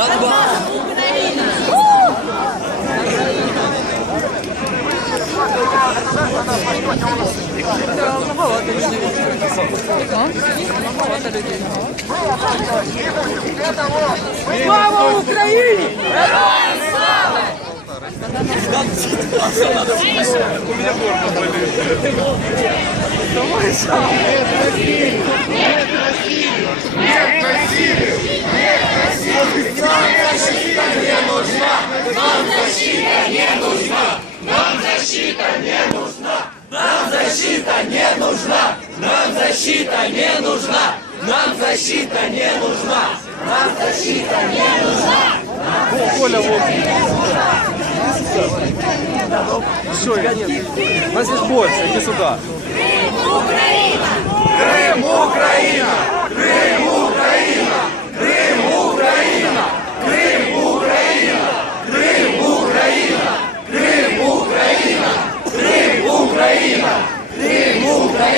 Донбасс! Украина! Слава Украине! Героям славы! У меня горло болит. Давай сам. Нам защита не нужна! Нам защита не нужна! Нам защита не нужна! Нам защита не нужна! Нам защита не нужна! Нам защита не нужна! Нам защита не нужна. Все, я нет. Возьми больше, иди сюда. Украина!